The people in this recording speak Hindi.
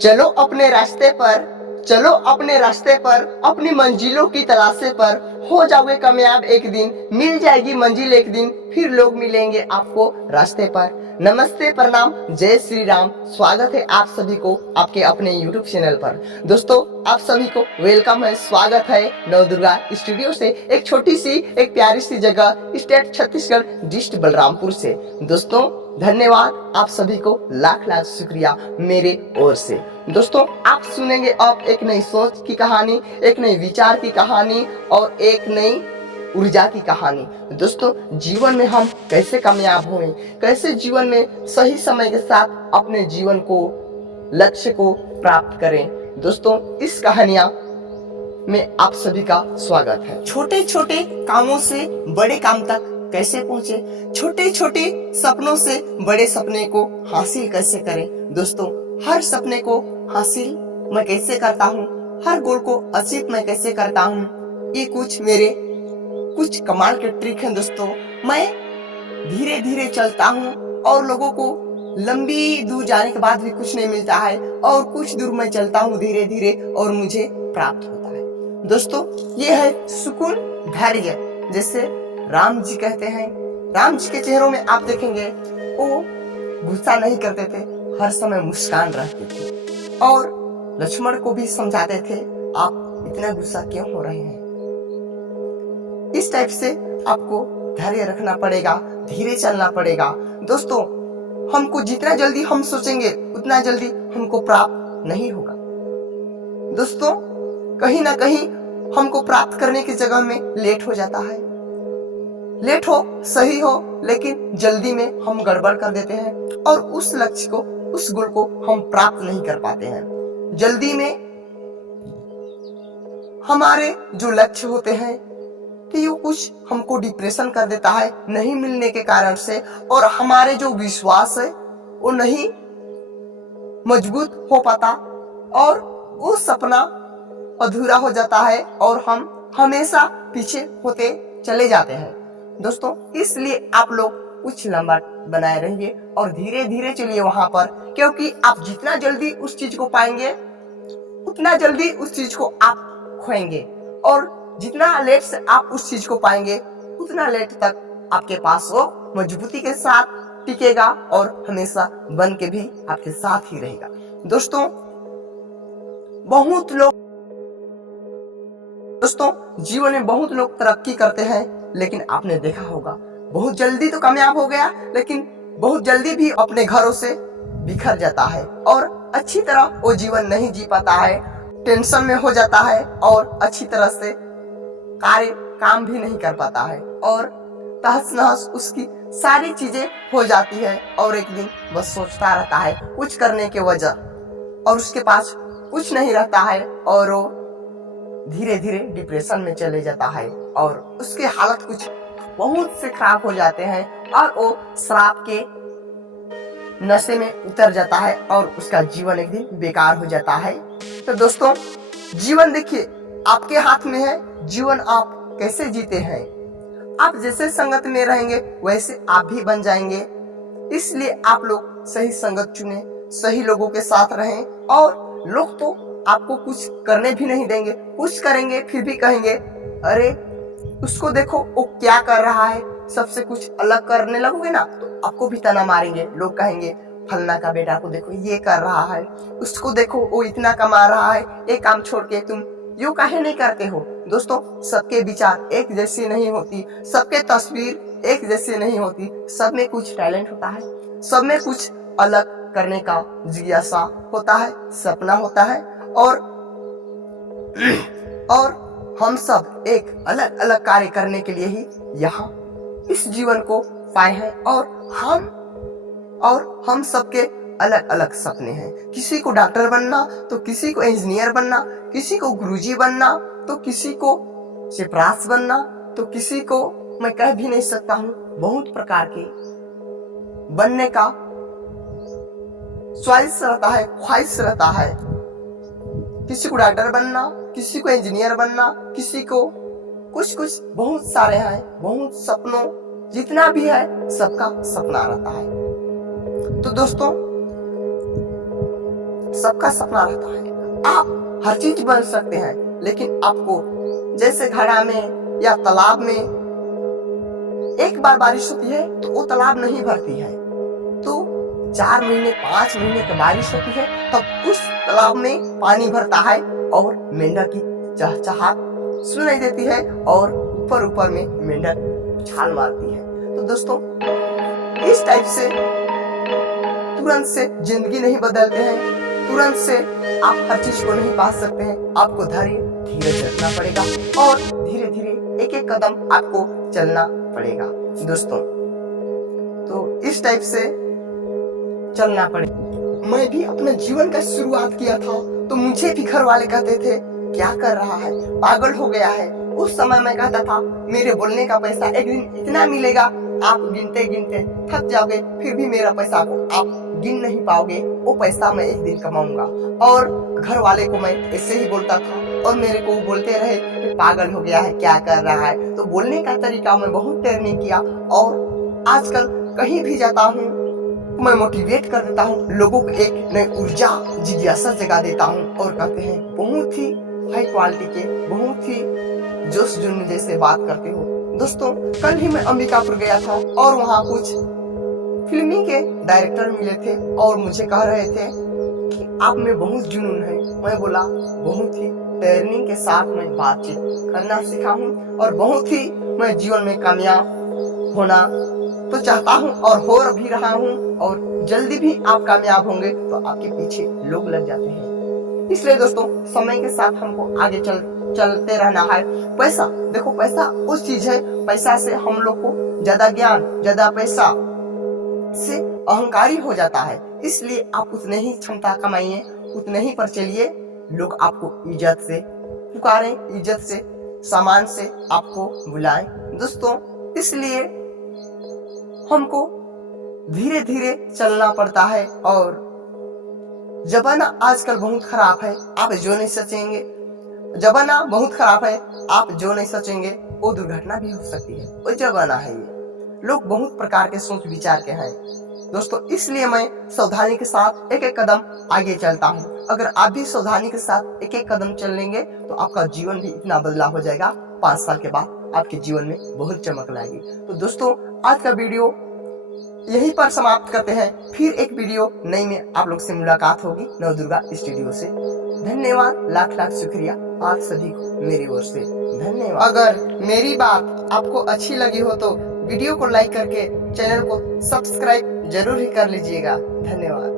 चलो अपने रास्ते पर, चलो अपने रास्ते पर, अपनी मंजिलों की तलाशे पर, हो जाओगे कामयाब एक दिन, मिल जाएगी मंजिल एक दिन, फिर लोग मिलेंगे आपको रास्ते पर। नमस्ते, प्रणाम, जय श्री राम। स्वागत है आप सभी को आपके अपने YouTube चैनल पर। दोस्तों, आप सभी को वेलकम है, स्वागत है नवदुर्गा स्टूडियो से, एक छोटी सी, एक प्यारी सी जगह, स्टेट छत्तीसगढ़, डिस्ट्रिक्ट बलरामपुर से। दोस्तों, धन्यवाद आप सभी को, लाख लाख शुक्रिया मेरे ओर से। दोस्तों, आप सुनेंगे अब एक नई सोच की कहानी, एक नई विचार की कहानी और एक नई ऊर्जा की कहानी। दोस्तों, जीवन में हम कैसे कामयाब हों, कैसे जीवन में सही समय के साथ अपने जीवन को, लक्ष्य को प्राप्त करें। दोस्तों, इस कहानियां में आप सभी का स्वागत है। छोटे छोटे कामों से बड़े काम तक कैसे पहुंचे, छोटे छोटे सपनों से बड़े सपने को हासिल कैसे करें। दोस्तों, हर सपने को हासिल मैं कैसे करता हूँ, हर गोल को अचीव मैं कैसे करता हूँ, ये कुछ मेरे कुछ कमाल के ट्रिक हैं। दोस्तों, मैं धीरे धीरे चलता हूँ और लोगों को लंबी दूर जाने के बाद भी कुछ नहीं मिलता है, और कुछ दूर मैं चलता हूँ धीरे धीरे और मुझे प्राप्त होता है। दोस्तों, ये है सुकून, धैर्य। जैसे राम जी कहते हैं, राम जी के चेहरों में आप देखेंगे वो गुस्सा नहीं करते थे, हर समय मुस्कान रहते थे, और लक्ष्मण को भी समझाते थे आप इतना गुस्सा क्यों हो रहे हैं। इस टाइप से आपको धैर्य रखना पड़ेगा, धीरे चलना पड़ेगा। दोस्तों, हमको जितना जल्दी हम सोचेंगे उतना जल्दी हमको प्राप्त नहीं होगा। दोस्तों, कहीं ना कहीं हमको प्राप्त करने की जगह में लेट हो जाता है। लेट हो, सही हो, लेकिन जल्दी में हम गड़बड़ कर देते हैं और उस लक्ष्य को, उस गोल को हम प्राप्त नहीं कर पाते हैं। जल्दी में हमारे जो लक्ष्य होते हैं कि ये कुछ हमको डिप्रेशन कर देता है नहीं मिलने के कारण से, और हमारे जो विश्वास है वो नहीं मजबूत हो पाता और वो सपना अधूरा हो जाता है और हम हमेशा पीछे होते चले जाते हैं। दोस्तों, इसलिए आप लोग कुछ लंबा बनाए रहिए और धीरे धीरे चलिए वहां पर, क्योंकि आप जितना जल्दी उस चीज को पाएंगे उतना जल्दी उस चीज को आप खोएंगे, और जितना लेट से आप उस चीज को पाएंगे उतना लेट तक आपके पास वो मजबूती के साथ टिकेगा और हमेशा बन के भी आपके साथ ही रहेगा। दोस्तों, जीवन में बहुत लोग तरक्की करते हैं, लेकिन आपने देखा होगा बहुत जल्दी तो कामयाब हो गया, लेकिन बहुत जल्दी भी अपने घरों से बिखर जाता है और अच्छी तरह वो जीवन नहीं जी पाता है, टेंशन में हो जाता है और अच्छी तरह से काम भी नहीं कर पाता है, और तहस नहस उसकी सारी चीजें हो जाती है, और एक दिन बस सोचता रहता है कुछ करने के वजह, और उसके पास कुछ नहीं रहता है, और वो धीरे धीरे डिप्रेशन में चले जाता है और उसके हालत कुछ बहुत से खराब हो जाते हैं और वो शराब के नशे में उतर जाता है और उसका जीवन एक दिन बेकार हो जाता है। तो दोस्तों, जीवन देखिए आपके हाथ में है, जीवन आप कैसे जीते हैं। आप जैसे संगत में रहेंगे वैसे आप भी बन जाएंगे। इसलिए आप लोग सही संगत चुने, सही लोगों के साथ रहें, और लोग तो आपको कुछ करने भी नहीं देंगे, कुछ करेंगे फिर भी कहेंगे अरे उसको देखो वो क्या कर रहा है। सबसे कुछ अलग करने लगोगे ना तो आपको भी ताना मारेंगे, लोग कहेंगे फलना का बेटा को देखो ये कर रहा है, उसको देखो वो इतना कमा रहा है, एक काम छोड़ के तुम यूं काहे नहीं करते हो। दोस्तों, सबके विचार एक जैसी नहीं होती, सबके तस्वीर एक जैसी नहीं होती, सब में कुछ टैलेंट होता है, सब में कुछ अलग करने का जिज्ञासा होता है, सपना होता है, और हम सब एक अलग अलग कार्य करने के लिए ही यहाँ इस जीवन को पाए हैं, और हम सबके अलग अलग सपने हैं। किसी को डॉक्टर बनना, तो किसी को इंजीनियर बनना, किसी को गुरुजी बनना, तो किसी को चपरास बनना, तो किसी को मैं कह भी नहीं सकता हूँ, बहुत प्रकार के बनने का च्वाइस रहता है, ख्वाहिश रहता है। किसी को डॉक्टर बनना, किसी को इंजीनियर बनना, किसी को कुछ कुछ बहुत सारे हैं, बहुत सपनों जितना भी है सबका सपना रहता है। तो दोस्तों, सबका सपना रहता है। आप हर चीज बन सकते हैं, लेकिन आपको जैसे घड़ा में या तालाब में एक बार बारिश होती है तो वो तालाब नहीं भरती है, तो 4 महीने 5 महीने की बारिश होती है तब उस तालाब में पानी भरता है और मेंढक की चहचहाट सुनाई देती है और ऊपर ऊपर में मेंढक छाल मारती है। तो दोस्तों, इस टाइप से तुरंत से जिंदगी नहीं बदलते हैं, तुरंत से आप हर चीज को नहीं पा सकते हैं। आपको धैर्य धीरज रखना पड़ेगा और धीरे धीरे एक एक कदम आपको चलना पड़ेगा दोस्तों। तो इस टाइप से चलना पड़ेगा। मैं भी अपने जीवन का शुरुआत किया था तो मुझे भी घर वाले कहते थे क्या कर रहा है, पागल हो गया है। उस समय मैं कहता था मेरे बोलने का पैसा एक दिन इतना मिलेगा, आप गिनते गिनते थक जाओगे, फिर भी मेरा पैसा को आप गिन नहीं पाओगे, वो पैसा मैं एक दिन कमाऊंगा। और घर वाले को मैं ऐसे ही बोलता था और मेरे को बोलते रहे पागल हो गया है, क्या कर रहा है। तो बोलने का तरीका मैं बहुत टेढ़ किया और आजकल कहीं भी जाता हूँ मैं मोटिवेट कर देता हूँ, लोगों को एक नई ऊर्जा जिज्ञासा जगा देता हूँ और कहते हैं बहुत ही हाई क्वालिटी के, बहुत ही जोश जुनून जैसे बात करते हो। दोस्तों, कल ही मैं अंबिकापुर गया था और वहाँ कुछ फिल्मी के डायरेक्टर मिले थे और मुझे कह रहे थे कि आप में बहुत जुनून है। मैं बोला बहुत ही ट्रेनिंग के साथ मैं बातचीत करना सीखा हूँ और बहुत ही मैं जीवन में कामयाब होना तो चाहता हूँ और हो भी रहा हूँ, और जल्दी भी आप कामयाब होंगे तो आपके पीछे लोग लग जाते हैं। इसलिए दोस्तों, समय के साथ हमको आगे चलते रहना है। पैसा देखो, पैसा उस चीज है, पैसा से हम लोग को ज्यादा ज्ञान, ज्यादा पैसा से अहंकारी हो जाता है। इसलिए आप उतने ही क्षमता कमाइए, उतने ही पर चलिए, लोग आपको इज्जत से पुकारें, इज्जत से सम्मान से आपको बुलाएं दोस्तों। इसलिए हमको धीरे धीरे चलना पड़ता है और जमाना आजकल बहुत खराब है, आप जो नहीं सोचेंगे, जमाना बहुत खराब है, आप जो नहीं सोचेंगे वो दुर्घटना भी हो सकती है। वो जमाना है, ये लोग बहुत प्रकार के सोच विचार के हैं दोस्तों। इसलिए मैं सावधानी के साथ एक एक कदम आगे चलता हूँ। अगर आप भी सावधानी के साथ एक एक कदम चल लेंगे तो आपका जीवन भी इतना बदलाव हो जाएगा, 5 साल के बाद आपके जीवन में बहुत चमक लाएगी। तो दोस्तों, आज का वीडियो यहीं पर समाप्त करते हैं। फिर एक वीडियो नई में आप लोग से मुलाकात होगी नवदुर्गा स्टूडियो से। धन्यवाद, लाख लाख शुक्रिया आप सभी को मेरी ओर से धन्यवाद। अगर मेरी बात आपको अच्छी लगी हो तो वीडियो को लाइक करके चैनल को सब्सक्राइब जरूर ही कर लीजिएगा। धन्यवाद।